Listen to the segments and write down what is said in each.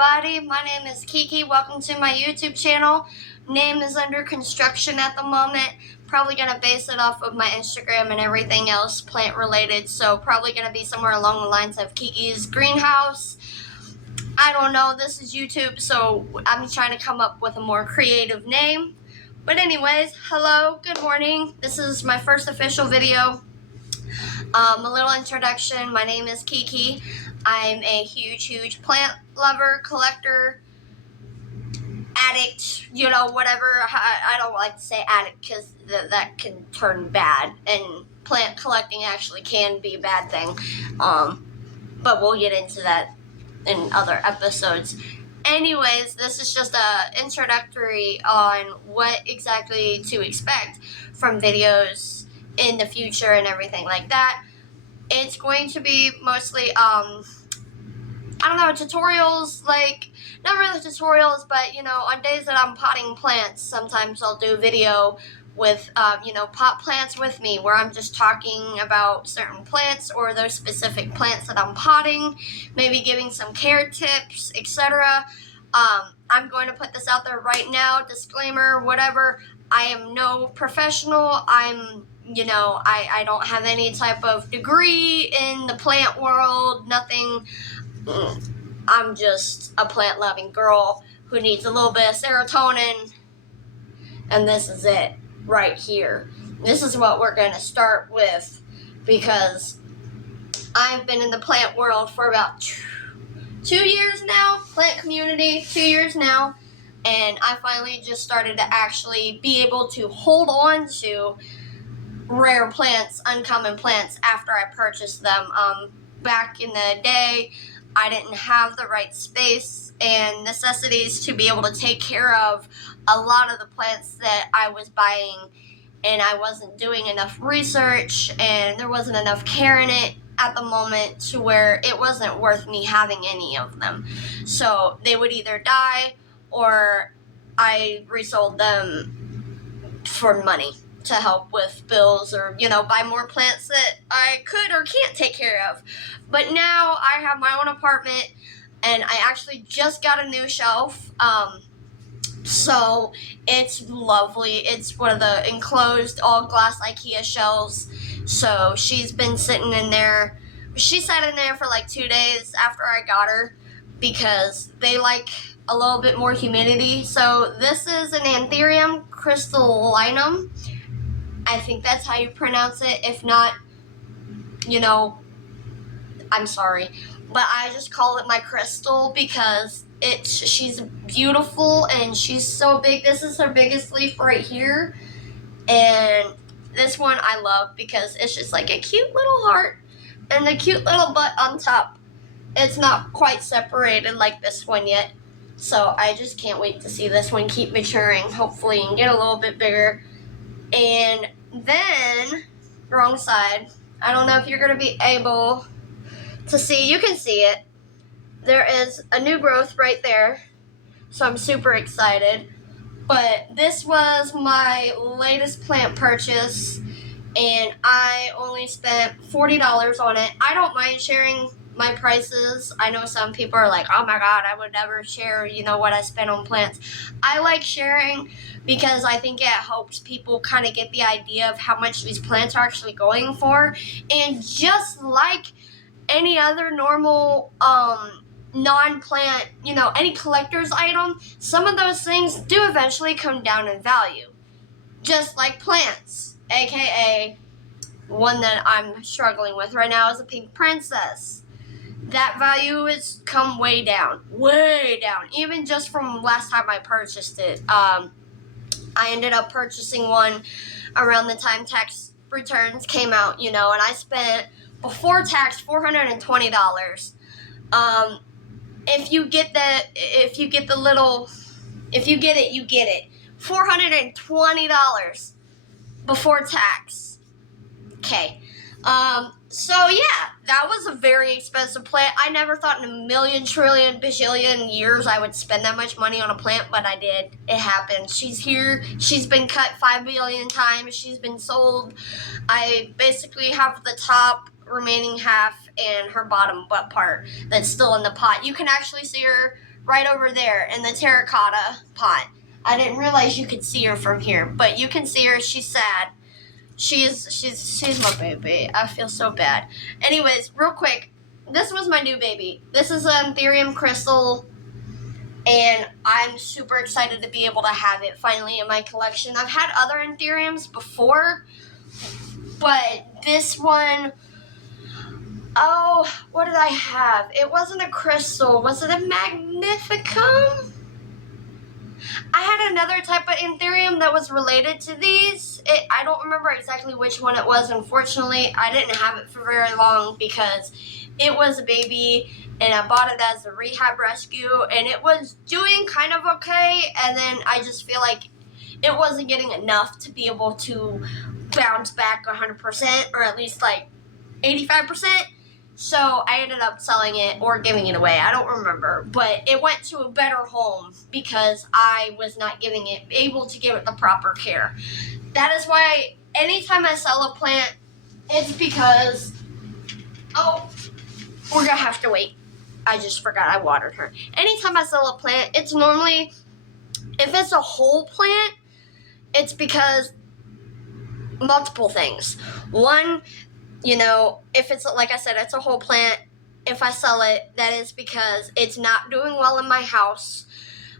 everybody, my name is Kiki. Welcome to my YouTube channel. Name is under construction at the moment. Probably going to base it off of my Instagram and everything else plant related. So probably going to be somewhere along the lines of Kiki's Greenhouse. I don't know, this is YouTube, so I'm trying to come up with a more creative name. But anyways, hello, good morning. This is my first official video. A little introduction. My name is Kiki. I'm a huge plant lover, collector, addict, whatever. I don't like to say addict because that can turn bad, and plant collecting actually can be a bad thing. But we'll get into that in other episodes. Anyways, this is just a introductory on what exactly to expect from videos in the future and everything like that. It's going to be mostly, tutorials, like, not really tutorials, but, on days that I'm potting plants, sometimes I'll do a video with, pot plants with me, where I'm just talking about certain plants or those specific plants that I'm potting, maybe giving some care tips, etc. I'm going to put this out there right now, disclaimer, whatever. I am no professional. I don't have any type of degree in the plant world, nothing. I'm just a plant-loving girl who needs a little bit of serotonin, and this is it right here. This is what we're going to start with, because I've been in the plant world for about 2 years now, plant community, 2 years now, and I finally just started to actually be able to hold on to rare plants, uncommon plants, after I purchased them. Back in the day, I didn't have the right space and necessities to be able to take care of a lot of the plants that I was buying, and I wasn't doing enough research, and there wasn't enough care in it at the moment to where it wasn't worth me having any of them. So they would either die, or I resold them for money to help with bills, or buy more plants that I could or can't take care of. But now I have my own apartment, and I actually just got a new shelf, so it's lovely. It's one of the enclosed all glass IKEA shelves. So she's been sitting in there. She sat in there for like 2 days after I got her, because they like a little bit more humidity. So this is an Anthurium crystallinum. I think that's how you pronounce it. If not, I'm sorry. But I just call it my crystal because she's beautiful and she's so big. This is her biggest leaf right here. And this one I love because it's just like a cute little heart and a cute little butt on top. It's not quite separated like this one yet. So I just can't wait to see this one keep maturing, hopefully, and get a little bit bigger. And then, wrong side, I don't know if you're going to be able to see. You can see it. There is a new growth right there, so I'm super excited. But this was my latest plant purchase, and I only spent $40 on it. I don't mind sharing my prices. I know some people are like, oh my god, I would never share, what I spent on plants. I like sharing because I think it helps people kind of get the idea of how much these plants are actually going for. And just like any other normal non-plant, any collector's item, some of those things do eventually come down in value. Just like plants, aka one that I'm struggling with right now is a pink princess. That value has come way down, even just from last time I purchased it. I ended up purchasing one around the time tax returns came out, and I spent, before tax, $420. If you get it, you get it. $420 before tax. Okay. So yeah, that was a very expensive plant. I never thought in a million, trillion, bajillion years I would spend that much money on a plant, but I did. It happened. She's here. She's been cut 5 billion times. She's been sold. I basically have the top remaining half and her bottom butt part that's still in the pot. You can actually see right over there in the terracotta pot. I didn't realize you could see her from here, but you can see her. She's sad. She's my baby. I feel so bad. Anyways, real quick, this was my new baby. This is an Anthurium crystal, and I'm super excited to be able to have it finally in my collection. I've had other Anthuriums before, but this one, oh, what did I have? It wasn't a crystal. Was it a Magnificum? I had another type of Anthurium that was related to these. I don't remember exactly which one it was. Unfortunately, I didn't have it for very long because it was a baby and I bought it as a rehab rescue and it was doing kind of okay, and then I just feel like it wasn't getting enough to be able to bounce back 100% or at least like 85%. So I ended up selling it or giving it away. I don't remember. But it went to a better home because I was not able to give it the proper care. That is why anytime I sell a plant, it's because, oh, we're going to have to wait. I just forgot I watered her. Anytime I sell a plant, it's normally, if it's a whole plant, it's because multiple things. One, you know, if it's, like I said, it's a whole plant, if I sell it, that is because it's not doing well in my house.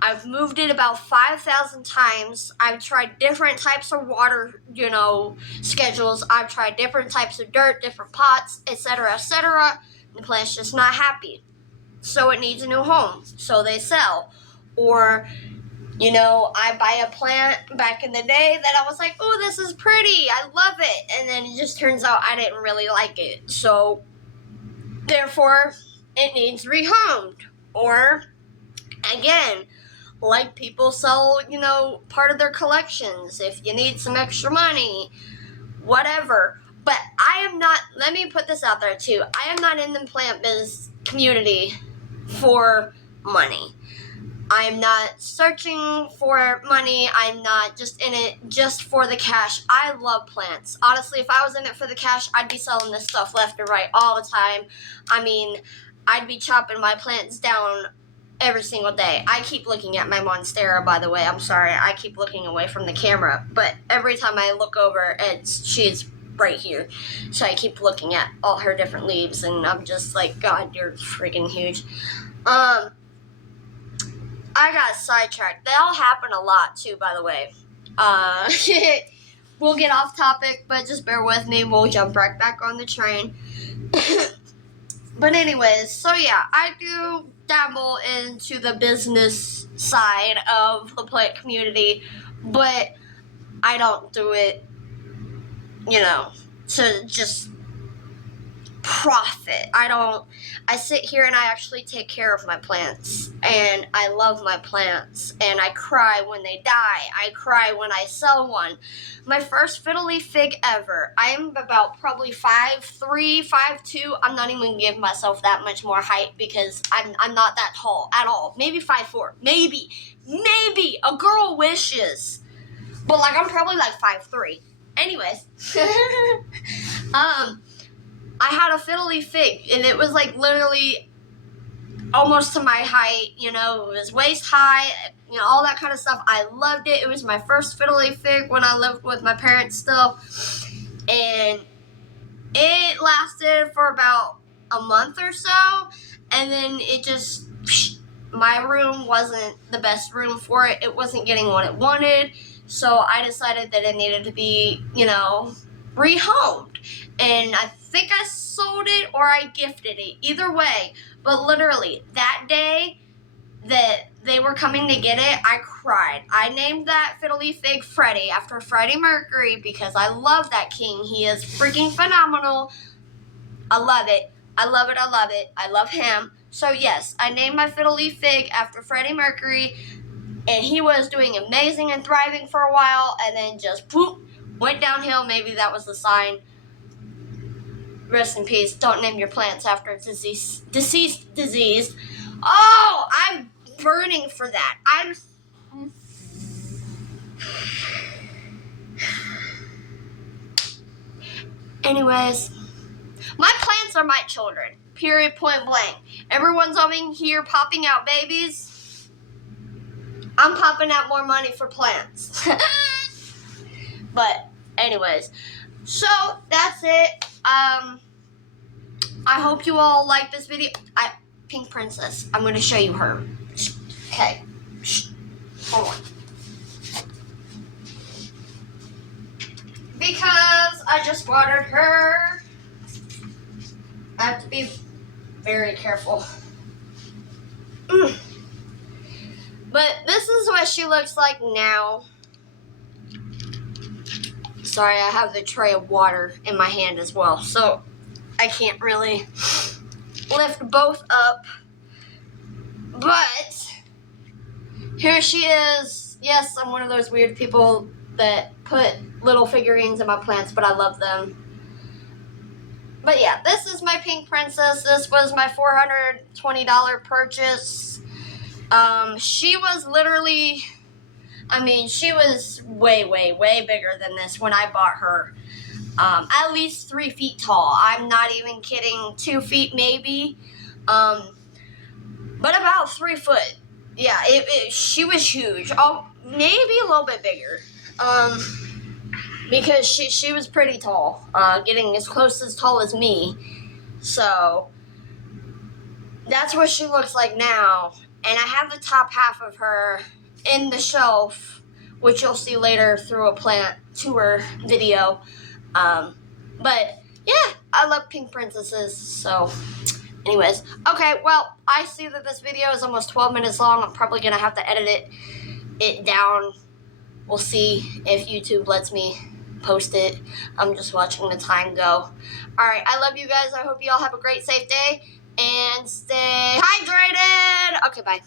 I've moved it about 5,000 times. I've tried different types of water, you know, schedules. I've tried different types of dirt, different pots, etc., etc. The plant's just not happy. So it needs a new home. So they sell. Or, you know, I buy a plant back in the day that I was like, oh, this is pretty. I love it. And then it just turns out I didn't really like it. So, therefore, it needs rehomed. Or, again, like people sell, you know, part of their collections. If you need some extra money, whatever. But I am not, let me put this out there too. I am not in the plant biz community for money. I'm not searching for money. I'm not just in it just for the cash. I love plants. Honestly, if I was in it for the cash, I'd be selling this stuff left and right all the time. I mean, I'd be chopping my plants down every single day. I keep looking at my Monstera, by the way. I'm sorry. I keep looking away from the camera. But every time I look over, she's right here. So I keep looking at all her different leaves, and I'm just like, God, you're freaking huge. I got sidetracked. They all happen a lot, too, by the way. We'll get off topic, but just bear with me. We'll jump right back on the train. But anyways, so yeah, I do dabble into the business side of the plant community, but I don't do it, you know, to just profit. I sit here and I actually take care of my plants, and I love my plants, and I cry when they die. I cry when I sell one. My first fiddle leaf fig ever. I'm about probably 5'3", 5'2". I'm not even gonna give myself that much more height because I'm not that tall at all. Maybe 5'4". Maybe. A girl wishes. But like I'm probably like 5'3". Anyways. I had a fiddle leaf fig, and it was like literally almost to my height, you know, it was waist high, you know, all that kind of stuff. I loved it. It was my first fiddle leaf fig when I lived with my parents still, and it lasted for about a month or so, and then it just, my room wasn't the best room for it. It wasn't getting what it wanted, so I decided that it needed to be, you know, rehomed. And I think I sold it or I gifted it. Either way. But literally, that day that they were coming to get it, I cried. I named that fiddle leaf fig Freddie after Freddie Mercury because I love that king. He is freaking phenomenal. I love it. I love it. I love it. I love him. So yes, I named my fiddle leaf fig after Freddie Mercury. And he was doing amazing and thriving for a while. And then just whoop, went downhill. Maybe that was the sign. Rest in peace. Don't name your plants after deceased disease. Oh, I'm burning for that. Anyways, my plants are my children. period, point blank. Everyone's over here popping out babies. I'm popping out more money for plants. But anyways, so that's it. I hope you all like this video. Pink Princess, I'm going to show you her. Okay. Hold on. Because I just watered her, I have to be very careful. But this is what she looks like now. Sorry, I have the tray of water in my hand as well, so I can't really lift both up. But here she is. Yes, I'm one of those weird people that put little figurines in my plants, but I love them. But yeah, this is my Pink Princess. This was my $420 purchase. She was literally, she was way, way, way bigger than this when I bought her. At least 3 feet tall. I'm not even kidding. 2 feet maybe. But about 3 foot. Yeah, she was huge. Oh, maybe a little bit bigger. Because she was pretty tall. Getting as close as tall as me. So, that's what she looks like now. And I have the top half of her in the shelf, which you'll see later through a plant tour video. But yeah, I love Pink Princesses. So, anyways, okay, well, I see that this video is almost 12 minutes long. I'm probably gonna have to edit it down. We'll see if YouTube lets me post it. I'm just watching the time go. Alright, I love you guys. I hope you all have a great, safe day. And stay hydrated. Okay, bye.